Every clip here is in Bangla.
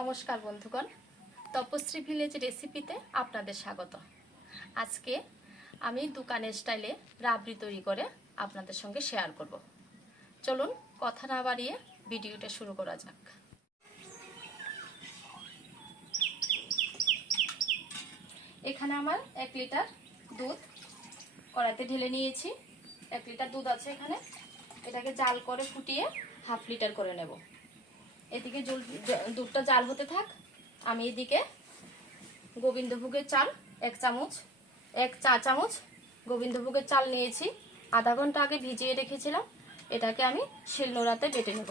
নমস্কার বন্ধুগণ, তপশ্রী ভিলেজ রেসিপিতে আপনাদের স্বাগত। আজকে আমি দোকানের স্টাইলে রাবড়ি তৈরি করে আপনাদের সঙ্গে শেয়ার করব। চলুন কথা না বাড়িয়ে ভিডিওটা শুরু করা যাক। এখানে আমার 1 লিটার দুধ কড়াইতে ঢেলে নিয়েছি। 1 লিটার দুধ আছে এখানে। এটাকে জাল করে ফুটিয়ে হাফ লিটার করে নেব। এদিকে দুধটা জাল হতে থাক, আমি এদিকে গোবিন্দভোগের চাল 1 চা চামচ গোবিন্দভোগের চাল নিয়েছি। আধা ঘন্টা আগে ভিজিয়ে রেখেছিলাম। এটাকে আমি শিলনোড়াতে বেটে নেব।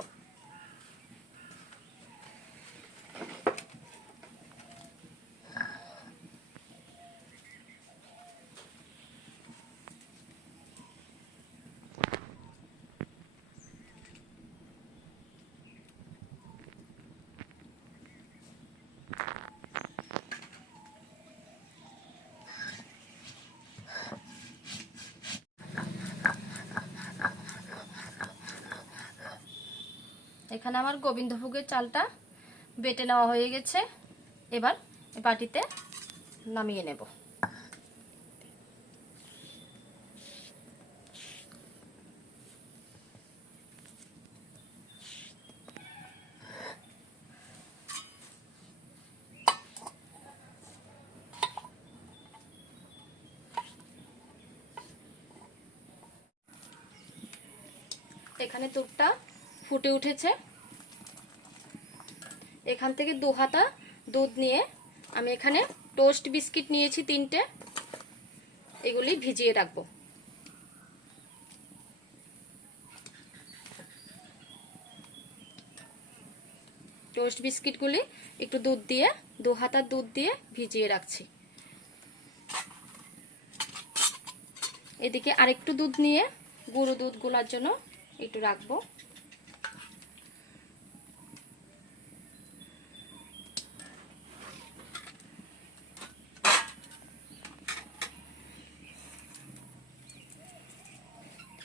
এখানে আমার গোবিন্দভোগের চালটা বেটে নেওয়া হয়ে গেছে। এবার এই বাটিতে নামিয়ে নেব। এখানে দুধটা ফুটে উঠেছে। এখান থেকে 2 হাতা দুধ নিয়ে আমি এখানে টোস্ট বিস্কিট নিয়েছি 3টে। এগুলি ভিজিয়ে রাখবো। টোস্ট বিস্কিটগুলি একটু দুধ দিয়ে 2 হাতা দুধ দিয়ে ভিজিয়ে রাখছি। এদিকে আরেকটু দুধ নিয়ে গুঁড়ো দুধ গোলার জন্য একটু রাখবো।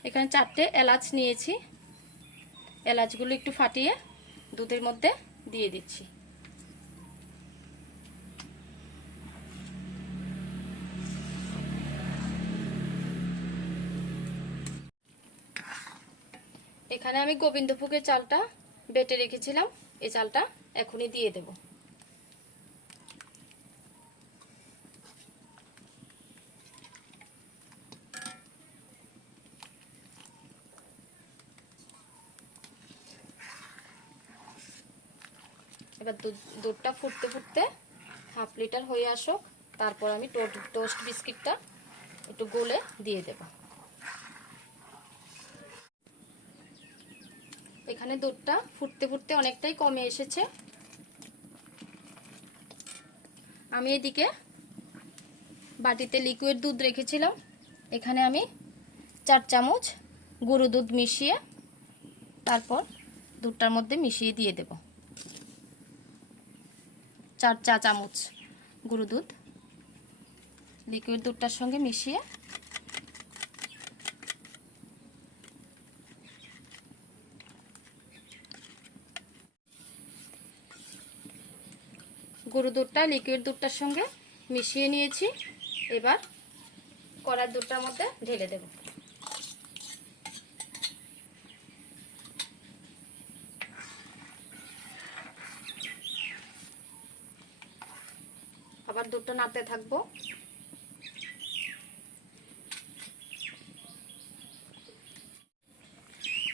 এখানে 4টে এলাচ নিয়েছি। এলাচগুলো একটু ফাটিয়ে দুধের মধ্যে দিয়ে দিচ্ছি। এখানে আমি গোবিন্দভোগের চালটা বেটে রেখেছিলাম, এই চালটা এখনই দিয়ে দেব। এবার দুধটা ফুটতে ফুটতে হাফ লিটার হয়ে আসুক, তারপর আমি টোস্ট বিস্কিটটা একটু গলে দিয়ে দেব। এখানে দুধটা ফুটতে ফুটতে অনেকটাই কমে এসেছে। আমি এদিকে বাটিতে লিকুইড দুধ রেখেছিলাম। এখানে আমি 4 চামচ গুঁড়ো দুধ মিশিয়ে তারপর দুধটার মধ্যে মিশিয়ে দিয়ে দেব। 4 চা চামচ গুঁড়ো দুধ লিকুইড দুধটার সঙ্গে মিশিয়ে গুঁড়ো দুধটা লিকুইড দুধটার সঙ্গে মিশিয়ে নিয়েছি। এবার কড়ার দুধটার মধ্যে ঢেলে দেব। আবার দুধটা নাড়তে থাকবো।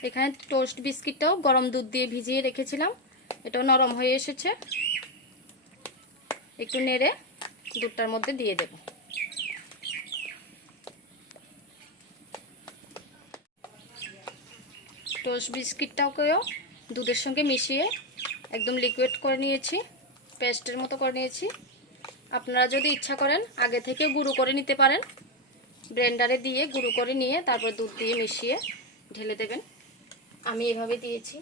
এখানে টোস্ট বিস্কিটটাও গরম দুধ দিয়ে ভিজিয়ে রেখেছিলাম, এটাও নরম হয়ে এসেছে। একটু নেড়ে দুধটার মধ্যে দিয়ে দেব। টোস্ট বিস্কিটটাকেও দুধের সঙ্গে মিশিয়ে একদম লিকুইড করে নিয়েছি, পেস্টের মতো করে নিয়েছি। আপনারা যদি ইচ্ছা করেন আগে থেকে গুঁড়ো করে নিতে পারেন, ব্লেন্ডারে দিয়ে গুঁড়ো করে নিয়ে তারপর দুধ দিয়ে মিশিয়ে ঢেলে দেবেন। আমি এভাবে দিয়েছি।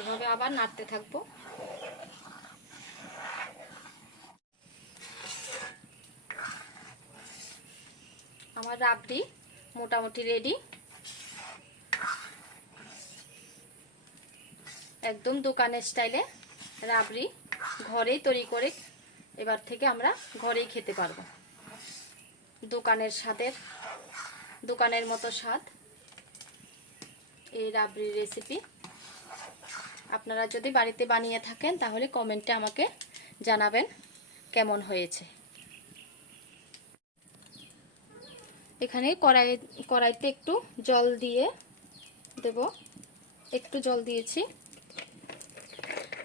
এভাবে আবার নাড়তে থাকবো। আমার রাবড়ি মোটামুটি রেডি। একদম দোকানের স্টাইলে রাবড়ি ঘরেই তৈরি করে এবার থেকে আমরা ঘরেই খেতে পারবো। দোকানের মতো স্বাদ এই রাবড়ির রেসিপি। আপনারা যদি বাড়িতে বানিয়ে থাকেন তাহলে কমেন্টে আমাকে জানাবেন কেমন হয়েছে। এখানে কড়াইতে একটু জল দিয়ে দেব। একটু জল দিয়েছি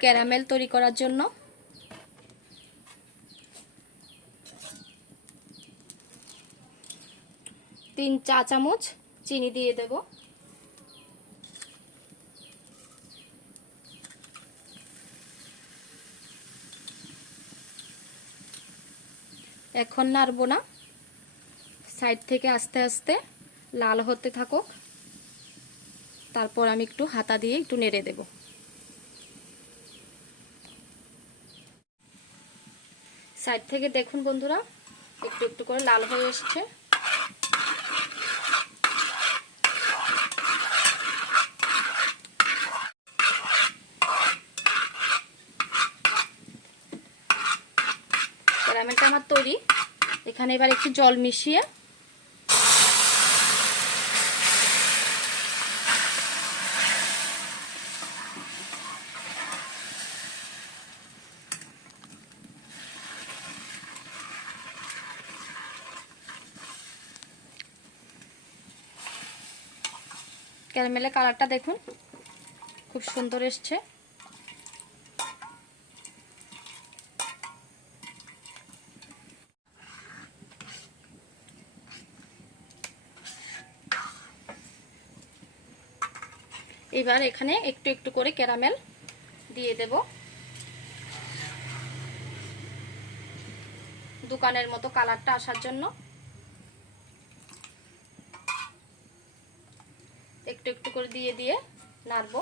ক্যারামেল তৈরি করার জন্য। তিন চা চামচ চিনি দিয়ে দেব। এখন নাড়বো না, সাইড থেকে আস্তে আস্তে লাল হতে থাকুক, তারপর আমি একটু হাতা দিয়ে একটু নেড়ে দেব। সাইড থেকে দেখুন বন্ধুরা একটু একটু করে লাল হয়ে এসছে। ক্যারামেলটা আমার তৈরি। এখানে এবার একটু জল মিশিয়ে ক্যারামেলের কালারটা দেখুন খুব সুন্দর এসছে। এবার এখানে একটু একটু করে ক্যারামেল দিয়ে দেব। দোকানের মতো কালারটা আসার জন্য একটু একটু করে দিয়ে দিয়ে নাড়বো।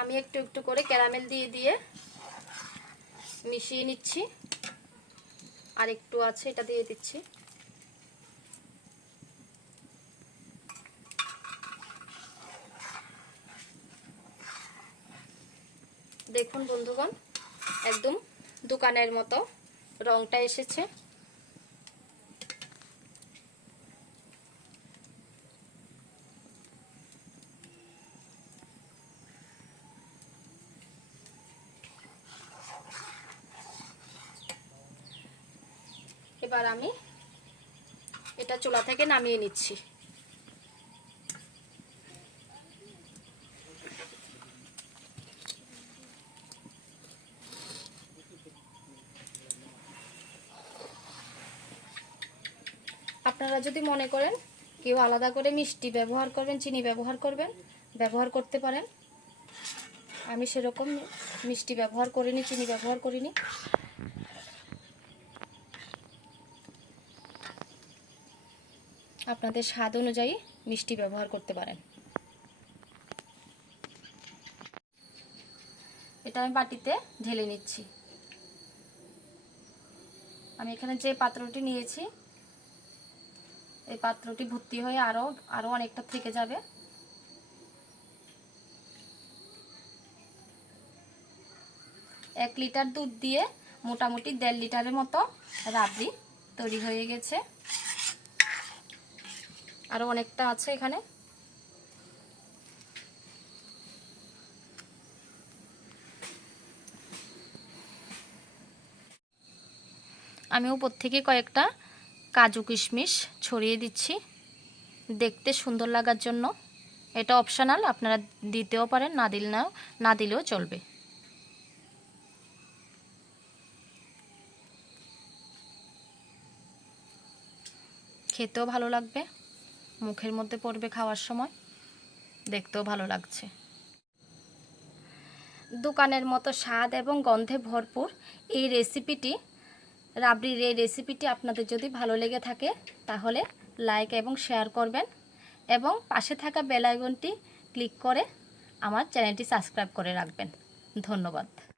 আমি একটু একটু করে ক্যারামেল দিয়ে দিয়ে মিশিয়ে নিচ্ছি। আর একটু আছে, এটা দিয়ে দিচ্ছি। দেখুন বন্ধুগণ একদম দোকানের মতো রংটা এসেছে। এবার আমি এটা চুলা থেকে নামিয়ে নিচ্ছি। আপনারা যদি মনে করেন কেউ আলাদা করে মিষ্টি ব্যবহার করবেন, চিনি ব্যবহার করবেন, ব্যবহার করতে পারেন। আমি সেরকম মিষ্টি ব্যবহার করিনি, চিনি ব্যবহার করিনি। আপনাদের স্বাদ অনুযায়ী মিষ্টি ব্যবহার করতে পারেন। এটা আমি বাটিতে ঢেলে নিচ্ছি। আমি এখানে যে পাত্রটি নিয়েছি এই পাত্রটি ভর্তি হয়ে আরো অনেকটা থেকে যাবে। এক লিটার দুধ দিয়ে মোটামুটি 1.5 লিটারের মতো রাবড়ি তৈরি হয়ে গেছে। আরো অনেকটা আছে এখানে। আমি উপর থেকে কয়েকটা কাজু কিশমিশ ছড়িয়ে দিচ্ছি দেখতে সুন্দর লাগার জন্য। এটা অপশনাল, আপনারা দিতেও পারেন, না দিলেও চলবে। খেতেও ভালো লাগবে, মুখের মধ্যে পড়বে খাওয়ার সময়, দেখতেও ভালো লাগছে। দোকানের মতো স্বাদ এবং গন্ধে ভরপুর এই রেসিপিটি, রাবড়ির এই রেসিপিটি আপনাদের যদি ভালো লেগে থাকে তাহলে লাইক এবং শেয়ার করবেন এবং পাশে থাকা বেল আইকনটি ক্লিক করে আমার চ্যানেলটি সাবস্ক্রাইব করে রাখবেন। ধন্যবাদ।